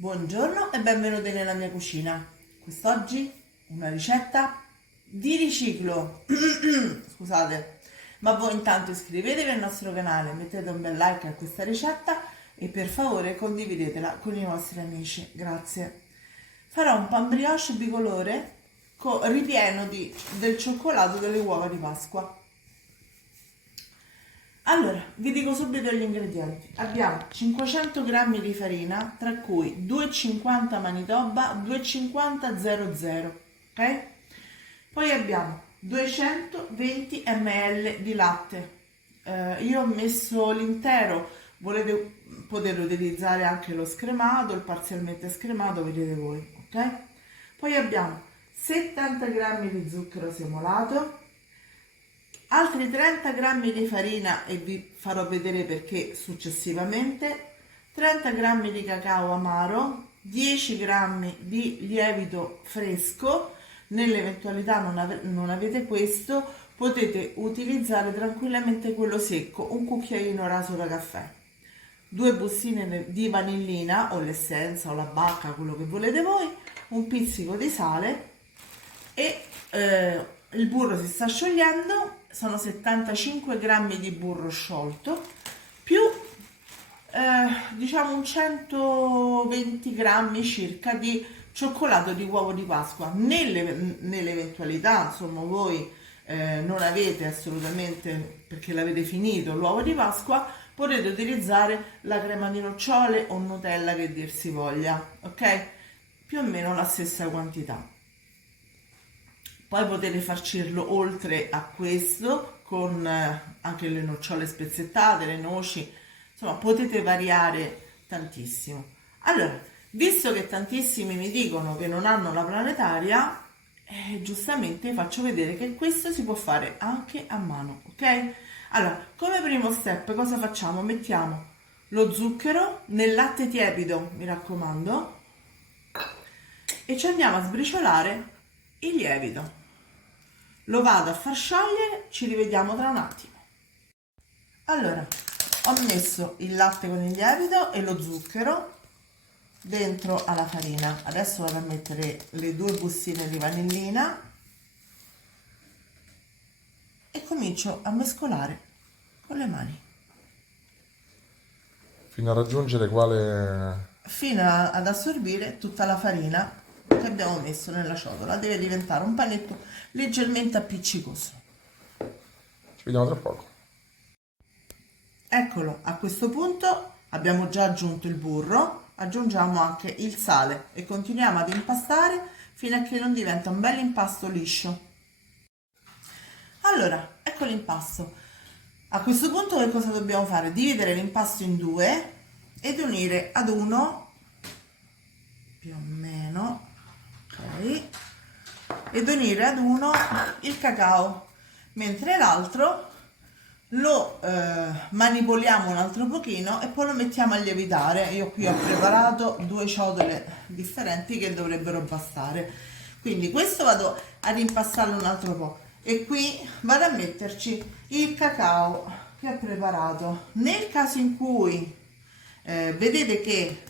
Buongiorno e benvenuti nella mia cucina. Quest'oggi una ricetta di riciclo. Scusate, ma voi intanto iscrivetevi al nostro canale, mettete un bel like a questa ricetta e per favore condividetela con i vostri amici. Grazie. Farò un pan brioche bicolore ripieno del cioccolato delle uova di Pasqua. Allora, vi dico subito gli ingredienti. Abbiamo 500 g di farina, tra cui 2,50 Manitoba, 2,50 00, ok? Poi abbiamo 220 ml di latte. Io ho messo l'intero, potete utilizzare anche lo scremato, il parzialmente scremato, vedete voi, ok? Poi abbiamo 70 g di zucchero semolato, altri 30 g di farina e vi farò vedere perché successivamente, 30 g di cacao amaro, 10 g di lievito fresco. Nell'eventualità non avete questo, potete utilizzare tranquillamente quello secco, un cucchiaino raso da caffè, 2 bustine di vanillina o l'essenza o la bacca, quello che volete voi, un pizzico di sale e il burro si sta sciogliendo. Sono 75 g di burro sciolto più diciamo un 120 g circa di cioccolato di uovo di Pasqua. Nell'eventualità insomma voi non avete assolutamente, perché l'avete finito, l'uovo di Pasqua, potete utilizzare la crema di nocciole o Nutella che dir si voglia, ok? Più o meno la stessa quantità. Poi potete farcirlo oltre a questo con anche le nocciole spezzettate, le noci, insomma potete variare tantissimo. Allora, visto che tantissimi mi dicono che non hanno la planetaria, giustamente faccio vedere che questo si può fare anche a mano, ok? Allora, come primo step cosa facciamo? Mettiamo lo zucchero nel latte tiepido, mi raccomando, e ci andiamo a sbriciolare il lievito. Lo vado a far sciogliere, ci rivediamo tra un attimo. Allora, ho messo il latte con il lievito e lo zucchero dentro alla farina. Adesso vado a mettere le 2 bustine di vanillina e comincio a mescolare con le mani. Fino a raggiungere quale... Fino ad assorbire tutta la farina che abbiamo messo nella ciotola. Deve diventare un panetto leggermente appiccicoso. Ci vediamo tra poco. Eccolo, a questo punto abbiamo già aggiunto il burro, aggiungiamo anche il sale e continuiamo ad impastare fino a che non diventa un bel impasto liscio. Allora, ecco l'impasto. A questo punto che cosa dobbiamo fare? Dividere l'impasto in due ed unire ad uno, più o meno, ok, ed unire ad uno il cacao, mentre l'altro lo manipoliamo un altro pochino e poi lo mettiamo a lievitare. Io qui ho preparato 2 ciotole differenti che dovrebbero bastare, quindi questo vado ad impastarlo un altro po' e qui vado a metterci il cacao che ho preparato. Nel caso in cui vedete che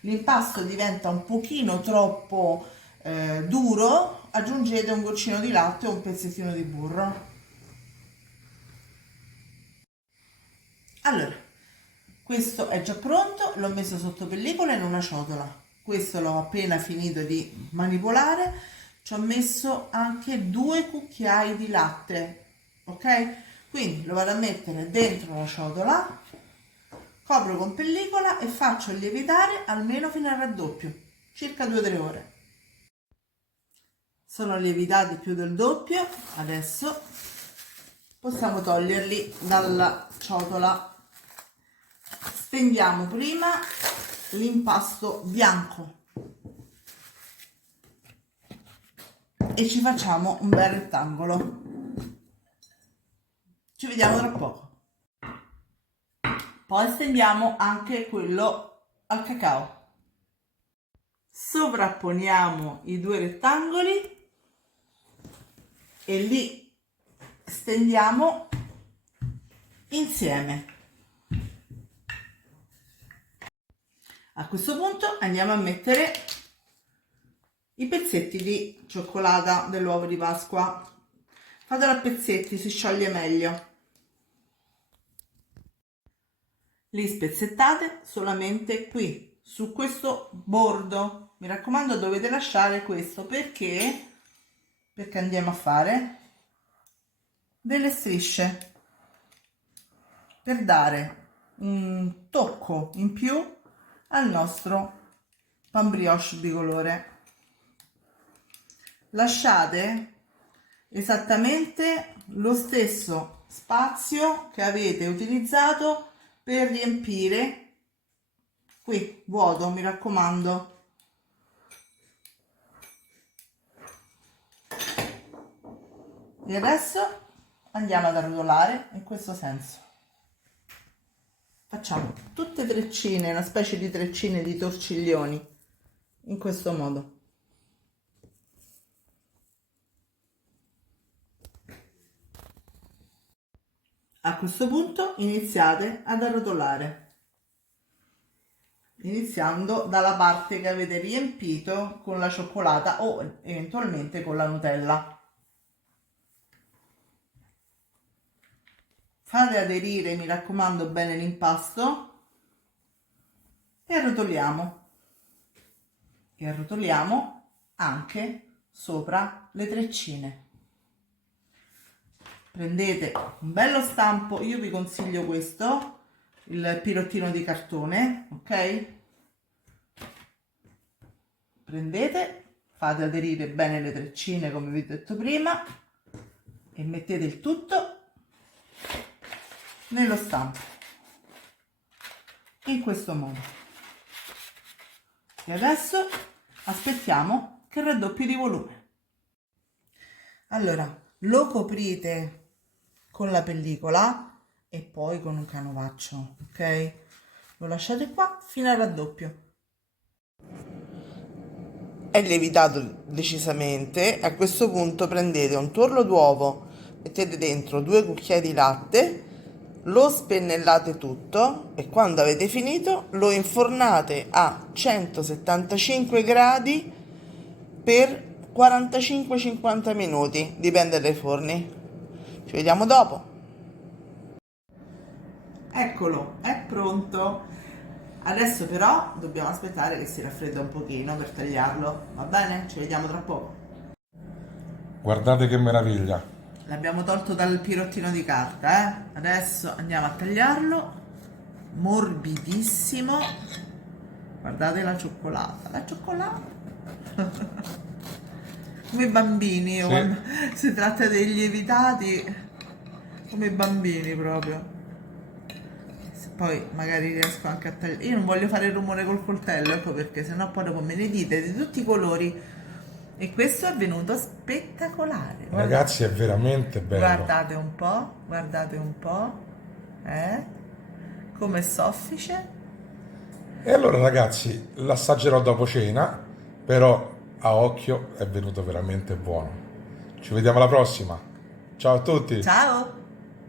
l'impasto diventa un pochino troppo duro, aggiungete un goccino di latte o un pezzettino di burro. Allora, questo è già pronto, l'ho messo sotto pellicola in una ciotola. Questo l'ho appena finito di manipolare, ci ho messo anche 2 cucchiai di latte, ok? Quindi lo vado a mettere dentro la ciotola, copro con pellicola e faccio lievitare almeno fino al raddoppio, circa 2-3 ore. Sono lievitati più del doppio, adesso possiamo toglierli dalla ciotola. Stendiamo prima l'impasto bianco e ci facciamo un bel rettangolo. Ci vediamo tra poco. Poi stendiamo anche quello al cacao. Sovrapponiamo i 2 rettangoli e li stendiamo insieme. A questo punto andiamo a mettere i pezzetti di cioccolata dell'uovo di Pasqua. Fatelo a pezzetti, si scioglie meglio. Li spezzettate solamente qui, su questo bordo. Mi raccomando, dovete lasciare questo perché andiamo a fare delle strisce per dare un tocco in più al nostro pan brioche bicolore. Lasciate esattamente lo stesso spazio che avete utilizzato per riempire qui, vuoto, mi raccomando. E adesso andiamo ad arrotolare in questo senso. Facciamo tutte treccine, una specie di treccine di torciglioni, in questo modo. A questo punto iniziate ad arrotolare, iniziando dalla parte che avete riempito con la cioccolata o eventualmente con la Nutella. Fate aderire, mi raccomando, bene l'impasto e arrotoliamo. E arrotoliamo anche sopra le treccine. Prendete un bello stampo, io vi consiglio questo, il pirottino di cartone, ok? Prendete, fate aderire bene le treccine come vi ho detto prima e mettete il tutto nello stampo in questo modo. E adesso aspettiamo che raddoppi di volume. Allora, lo coprite con la pellicola e poi con un canovaccio, ok? Lo lasciate qua fino al raddoppio. È lievitato decisamente. A questo punto prendete un tuorlo d'uovo, mettete dentro 2 cucchiai di latte, lo spennellate tutto e quando avete finito lo infornate a 175 gradi per 45-50 minuti, dipende dai forni. Ci vediamo dopo. Eccolo, è pronto. Adesso però dobbiamo aspettare che si raffredda un pochino per tagliarlo, va bene? Ci vediamo tra poco. Guardate che meraviglia. L'abbiamo tolto dal pirottino di carta, eh? Adesso andiamo a tagliarlo. Morbidissimo. Guardate la cioccolata, la cioccolata. Come i bambini, Sì. quando si tratta dei lievitati, come i bambini proprio. Se poi magari riesco anche a tagliare. Io non voglio fare il rumore col coltello, ecco perché sennò poi dopo me ne dite di tutti i colori. E questo è venuto spettacolare. Ragazzi, è veramente bello. Guardate un po', come soffice. E allora ragazzi, l'assaggerò dopo cena, però a occhio è venuto veramente buono. Ci vediamo alla prossima. Ciao a tutti. Ciao!